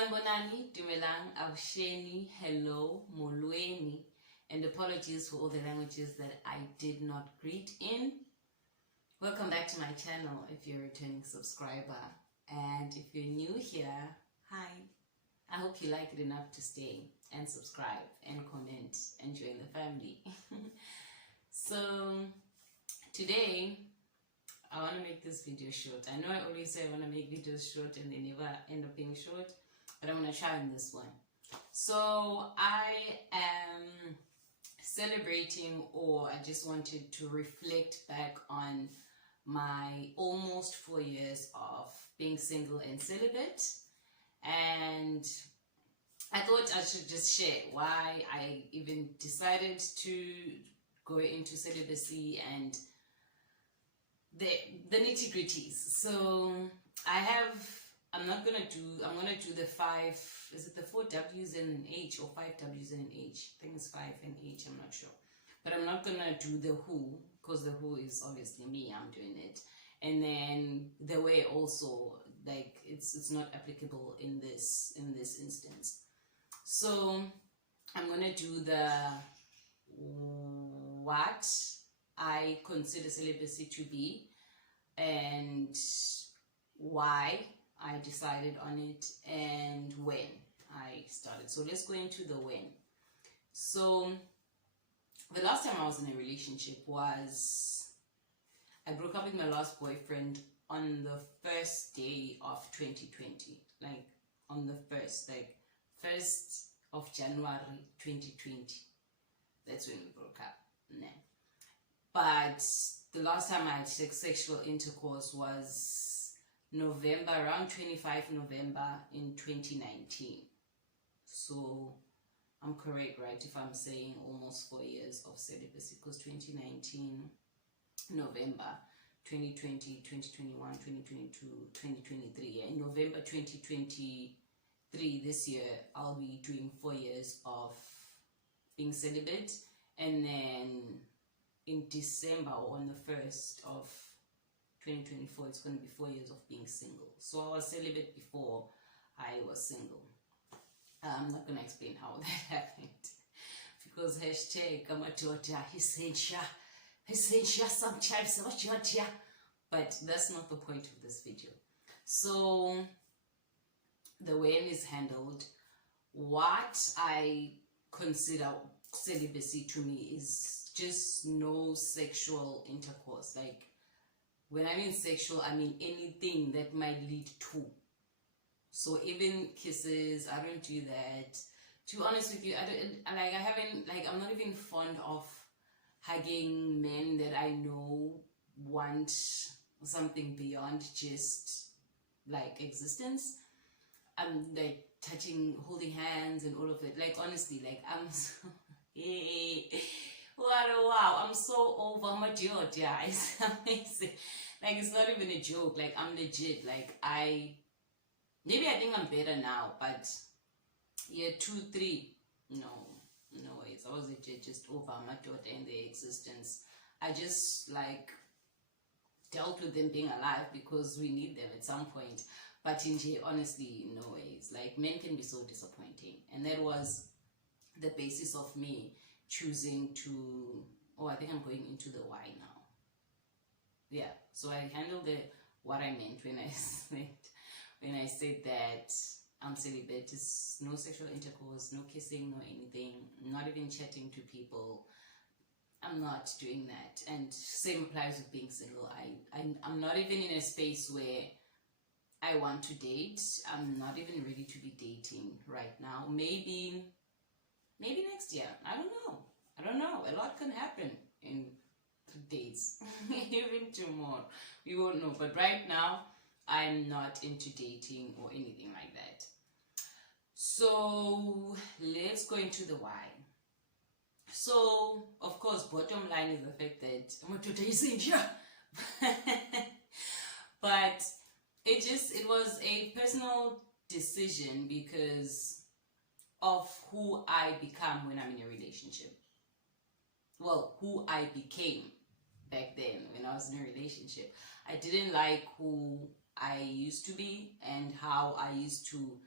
Sanbonani, Dumelang, Awsheni, hello, Molweni, and apologies for all the languages that I did not greet in. Welcome back to my channel if you're a returning subscriber, and if you're new here, hi. I hope you like it enough to stay and subscribe and comment and join the family. So today I want to make this video short. I know I always say I want to make videos short and they never end up being short, but I'm going to try on this one. So I am celebrating, or I just wanted to reflect back on my almost 4 years of being single and celibate, and I thought I should just share why I even decided to go into celibacy and the nitty-gritties. So I'm gonna do the 5, is it the 4 W's and an H, or 5 W's and an H? I think it's 5 and H, I'm not sure. But I'm not gonna do the who, because the who is obviously me, I'm doing it. And then the way also, like, it's not applicable in this instance. So I'm gonna do the what I consider celibacy to be and why I decided on it and when I started. So let's go into the when. So the last time I was in a relationship was, I broke up with my last boyfriend on the first day of 2020, like on the 1st of January 2020. That's when we broke up. Nah. But the last time I had sexual intercourse was November, around 25 November in 2019. So I'm correct, right, if I'm saying almost 4 years of celibacy, because 2019 November, 2020, 2021, 2022, 2023. In November 2023, this year, I'll be doing 4 years of being celibate. And then in December, or on the 1st of 2024, it's going to be 4 years of being single. So I was celibate before I was single. I'm not going to explain how that happened, because hashtag amadoda, essential sometimes, but that's not the point of this video. So the when is handled. What I consider celibacy to me is just no sexual intercourse. Like, when I mean sexual, I mean anything that might lead to. So even kisses, I don't do that. To be honest with you, I'm not even fond of hugging men that I know want something beyond just like existence. I'm like touching, holding hands and all of it. Like, honestly, like, I'm so wow, I'm so over my job. Yeah, it's amazing. Like, it's not even a joke. Like, I'm legit. Like, maybe I think I'm better now, but year 2, 3, no ways. I was legit just over my daughter and their existence. I just like dealt with them being alive because we need them at some point. But honestly, no ways. Like, men can be so disappointing, and that was the basis of me choosing to. Oh, I think I'm going into the why now. Yeah. So I handled what I meant when I said that I'm celibate. It's no sexual intercourse, no kissing, no anything, not even chatting to people. I'm not doing that. And same applies with being single. I'm not even in a space where I want to date. I'm not even ready to be dating right now. Maybe next year. I don't know. A lot can happen in 3 days. Even tomorrow. We won't know. But right now, I'm not into dating or anything like that. So let's go into the why. So, of course, bottom line is the fact that amadoda essential. But it was a personal decision because of who I become when I'm in a relationship. Well, who I became back then when I was in a relationship. I didn't like who I used to be and how I used to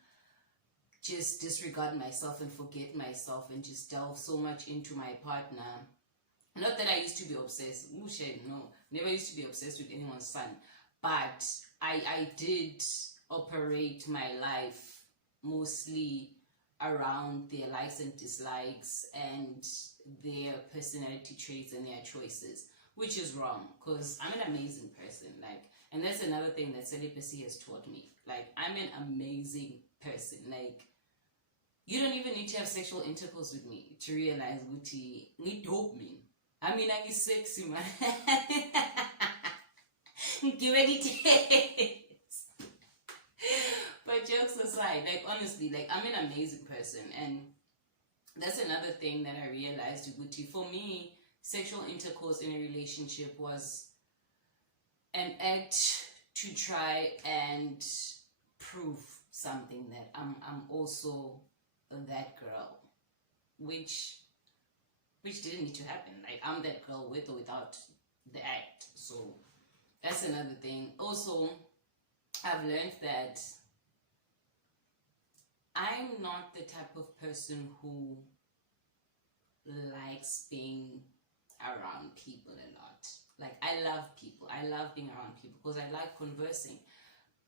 just disregard myself and forget myself and just delve so much into my partner. Not that I used to be obsessed. Ooh, shit, no. Never used to be obsessed with anyone's son. But I did operate my life mostly around their likes and dislikes and their personality traits and their choices, which is wrong because I'm an amazing person. Like, and that's another thing that celibacy has taught me. Like, I'm an amazing person. Like, you don't even need to have sexual intercourse with me to realize Gucci need dope me. I mean, I'm sexy, man. Give any taste. But jokes aside, like, honestly, like, I'm an amazing person. And that's another thing that I realized, Gucci. For me, sexual intercourse in a relationship was an act to try and prove something, that I'm also that girl, which didn't need to happen. Like, I'm that girl with or without the act. So that's another thing. Also, I've learned that I'm not the type of person who likes being around people a lot. Like, I love people. I love being around people because I like conversing.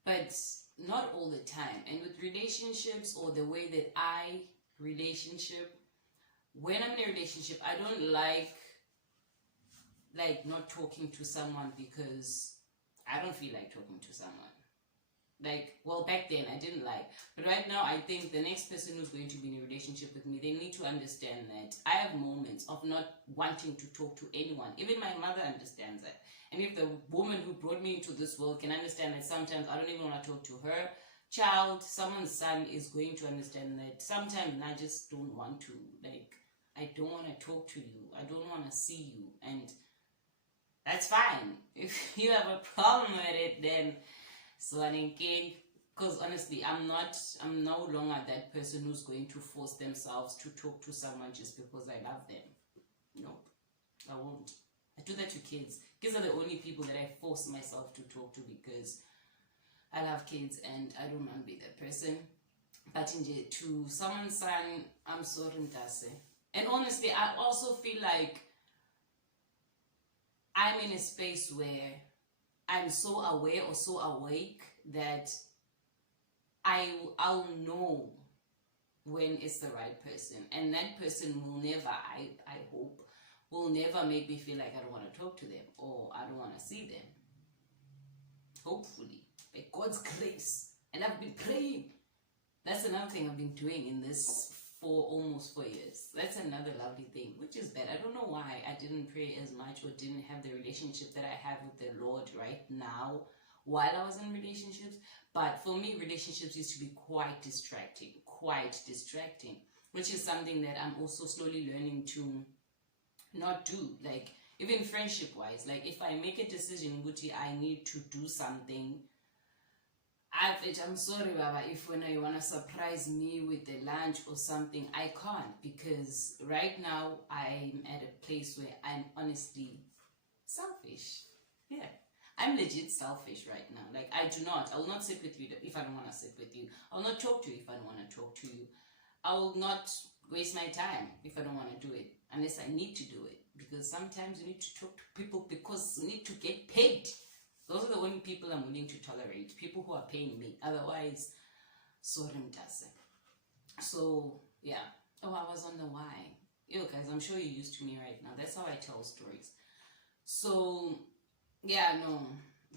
But not all the time. And with relationships, or the way that I relationship, when I'm in a relationship, I don't like not talking to someone because I don't feel like talking to someone. Like, well, back then I didn't like, but right now I think the next person who's going to be in a relationship with me, they need to understand that I have moments of not wanting to talk to anyone. Even my mother understands that. And if the woman who brought me into this world can understand that sometimes I don't even want to talk to her child, someone's son is going to understand that sometimes I just don't want to. Like, I don't want to talk to you. I don't want to see you. And that's fine. If you have a problem with it, then so I think, because honestly, I'm no longer that person who's going to force themselves to talk to someone just because I love them. Nope, I won't. I do that to kids. Kids are the only people that I force myself to talk to because I love kids and I don't want to be that person. But to someone's son, I'm sorry, Mpisi. And honestly, I also feel like I'm in a space where I'm so aware or so awake that I'll know when it's the right person. And that person will never, I hope, will never make me feel like I don't want to talk to them or I don't want to see them. Hopefully. By God's grace. And I've been praying. That's another thing I've been doing in this for almost 4 years. That's another lovely thing, which is bad. I don't know why I didn't pray as much or didn't have the relationship that I have with the Lord right now while I was in relationships. But for me, relationships used to be quite distracting, which is something that I'm also slowly learning to not do. Like, even friendship wise, like if I make a decision, Guti, I need to do something, I'm sorry, Baba, if when you want to surprise me with a lunch or something, I can't, because right now I'm at a place where I'm honestly selfish. Yeah, I'm legit selfish right now. Like, I will not sit with you if I don't want to sit with you. I will not talk to you if I don't want to talk to you. I will not waste my time if I don't want to do it, unless I need to do it. Because sometimes you need to talk to people because you need to get paid. Those are the only people I'm willing to tolerate. People who are paying me. Otherwise, sorry, Mpisi. So, yeah. Oh, I was on the why. Yo, guys, I'm sure you're used to me right now. That's how I tell stories. So, yeah, no.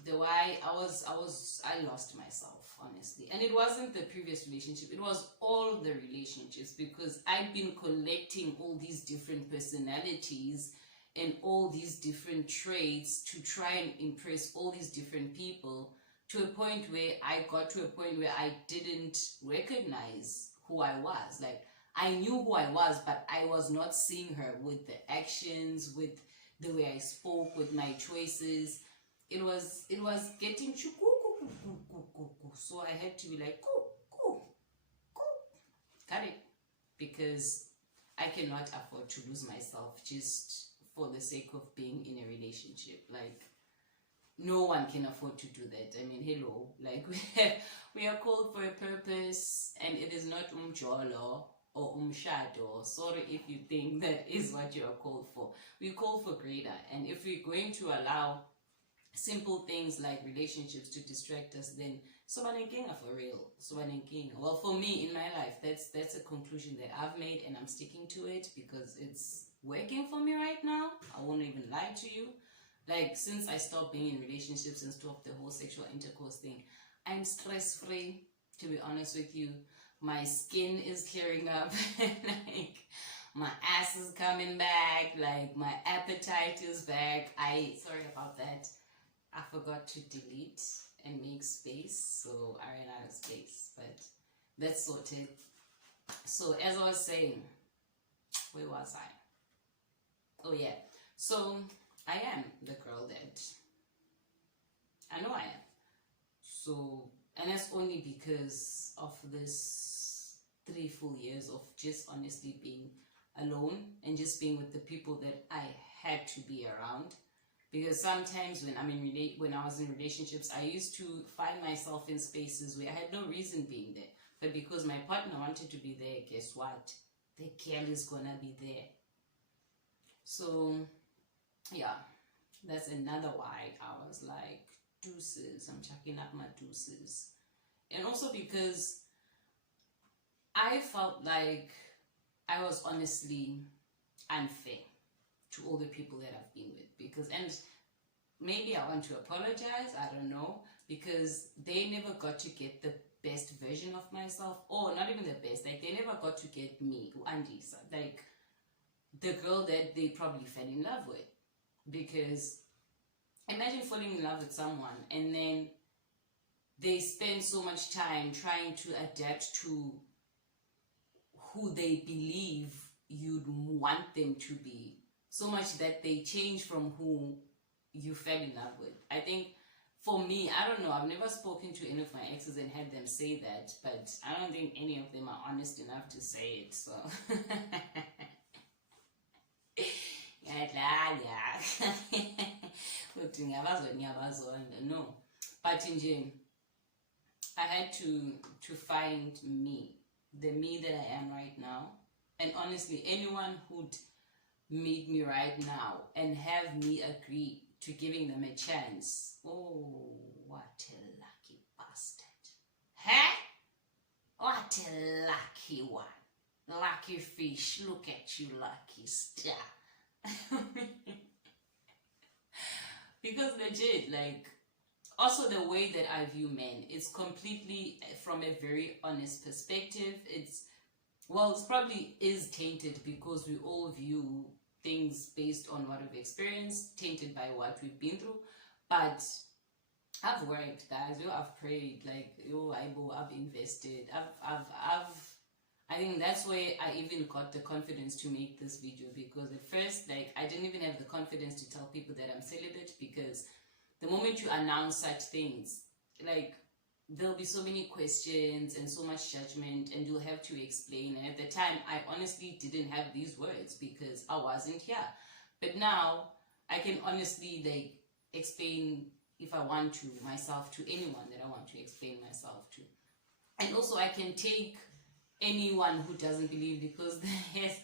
The why, I lost myself, honestly. And it wasn't the previous relationship. It was all the relationships, because I've been collecting all these different personalities and all these different traits to try and impress all these different people, to a point where I got to a point where I didn't recognize who I was. Like, I knew who I was, but I was not seeing her with the actions, with the way I spoke, with my choices. It was getting so I had to be like, go, cut it, because I cannot afford to lose myself just for the sake of being in a relationship. Like, no one can afford to do that. I mean, hello, like we are called for a purpose, and it is not umjolo or umshado. Sorry if you think that is what you are called for. We call for greater, and if we're going to allow simple things like relationships to distract us, then sobanenkinga for real. Sobanenkinga. Well, for me in my life, that's a conclusion that I've made, and I'm sticking to it because it's working for me right now. I won't even lie to you. Like, since I stopped being in relationships and stopped the whole sexual intercourse thing, I'm stress-free, to be honest with you. My skin is clearing up. Like, my ass is coming back. Like, my appetite is back. Sorry about that. I forgot to delete and make space, so I ran out of space. But that's sorted. So, as I was saying, where was I? Oh, yeah. So, I am the girl that I know I am. So, and that's only because of this 3 full years of just honestly being alone and just being with the people that I had to be around. Because sometimes when I was in relationships, I used to find myself in spaces where I had no reason being there. But because my partner wanted to be there, guess what? The girl is gonna be there. So, yeah. That's another why I was like, deuces, I'm chucking up my deuces. And also because I felt like I was honestly unfair to all the people that I've been with. And maybe I want to apologize, I don't know, because they never got to get the best version of myself, or not even the best, like they never got to get me, Andisa, like the girl that they probably fell in love with. Because imagine falling in love with someone and then they spend so much time trying to adapt to who they believe you'd want them to be, so much that they change from who you fell in love with. I think for me, I don't know, I've never spoken to any of my exes and had them say that, but I don't think any of them are honest enough to say it, so no. But in gym, I had to find me, the me that I am right now. And honestly, anyone who'd meet me right now and have me agree to giving them a chance, oh, what a lucky bastard. Huh? What a lucky one. Lucky fish, look at you, lucky star. Because legit, like, also the way that I view men, it's completely from a very honest perspective. It probably is tainted because we all view things based on what we've experienced, tainted by what we've been through. But I've worked, guys. I've prayed, like, I've invested. I think that's where I even got the confidence to make this video, because at first, like, I didn't even have the confidence to tell people that I'm celibate, because the moment you announce such things, like, there'll be so many questions and so much judgment, and you'll have to explain. And at the time, I honestly didn't have these words because I wasn't here. But now, I can honestly, like, explain, if I want to, myself to anyone that I want to explain myself to. And also, I can take anyone who doesn't believe, because there's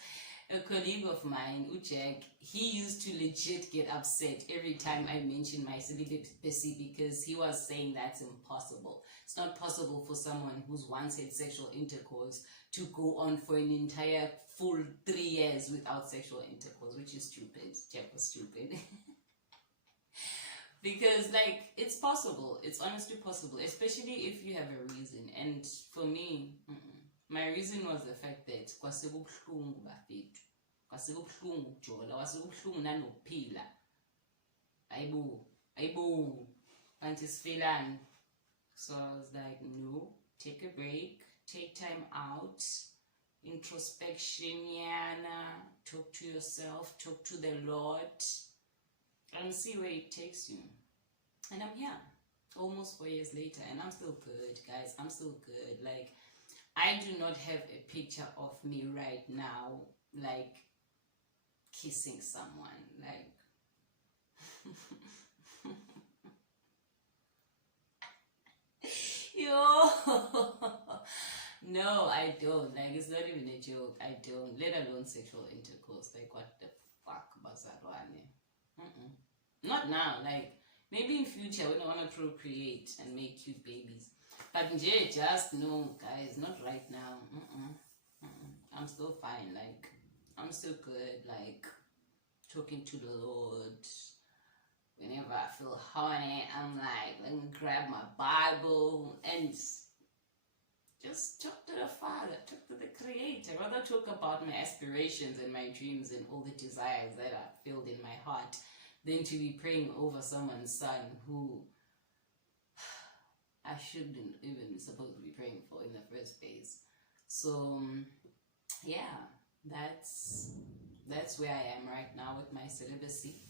a colleague of mine, Jack, he used to legit get upset every time I mentioned my celibacy, because he was saying that's impossible. It's not possible for someone who's once had sexual intercourse to go on for an entire full 3 years without sexual intercourse, which is stupid. Jack was stupid. Because, like, it's possible. It's honestly possible, especially if you have a reason. And for me, my reason was the fact that kwasekubuhlungu bafethu, kwasekubuhlungu ukujola, kwasekubuhlungu nanokuphila. Ayibo, kanti sifelani. So I was like, no, take a break, take time out, introspection, yana, talk to yourself, talk to the Lord, and see where it takes you. And I'm here, almost 4 years later, and I'm still good, guys. I'm still good. Like, I do not have a picture of me right now, like, kissing someone, like, No, I don't. Like, it's not even a joke. I don't. Let alone sexual intercourse. Like, what the fuck, Bazarwane? Mm-mm. Not now. Like, maybe in future when I want to procreate and make cute babies. But just no, guys, not right now. I'm still fine. Like, I'm still good. Like, talking to the Lord. Whenever I feel horny, I'm like, let me grab my Bible and just talk to the Father, talk to the Creator. Rather talk about my aspirations and my dreams and all the desires that are filled in my heart than to be praying over someone's son who I shouldn't even supposed to be praying for in the first place. So yeah, that's where I am right now with my celibacy.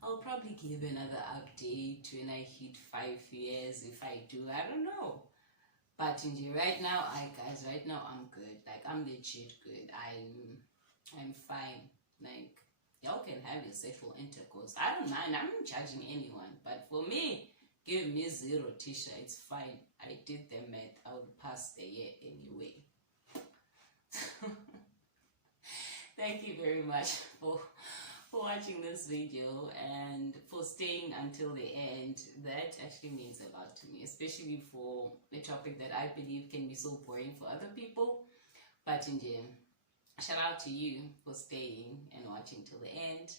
I'll probably give another update when I hit 5 years if I do. I don't know. But right now, right now I'm good. Like, I'm legit good. I'm fine. Like, y'all can have your sexual intercourse. I don't mind. I'm not judging anyone. But for me, give me 0 Tisha. It's fine. I did the math. I would pass the year anyway. Thank you very much for watching this video and for staying until the end. That actually means a lot to me, especially for a topic that I believe can be so boring for other people. But shout out to you for staying and watching till the end.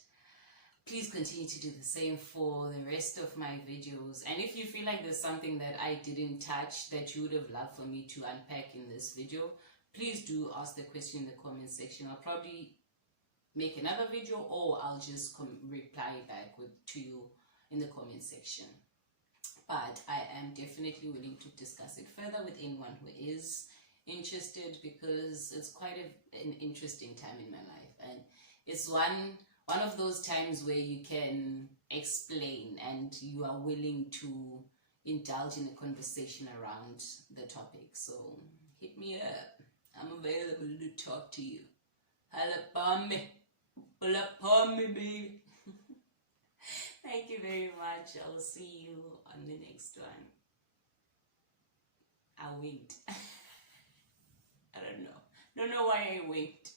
Please continue to do the same for the rest of my videos. And if you feel like there's something that I didn't touch that you would have loved for me to unpack in this video, please do ask the question in the comment section. I'll probably make another video, or I'll just reply back to you in the comment section. But I am definitely willing to discuss it further with anyone who is interested, because it's quite an interesting time in my life, and it's one of those times where you can explain and you are willing to indulge in a conversation around the topic. So hit me up. I'm available to talk to you. Holla upon me. Pull up on me, baby. Thank you very much. I'll see you on the next one. I winked. I don't know. Don't know why I winked.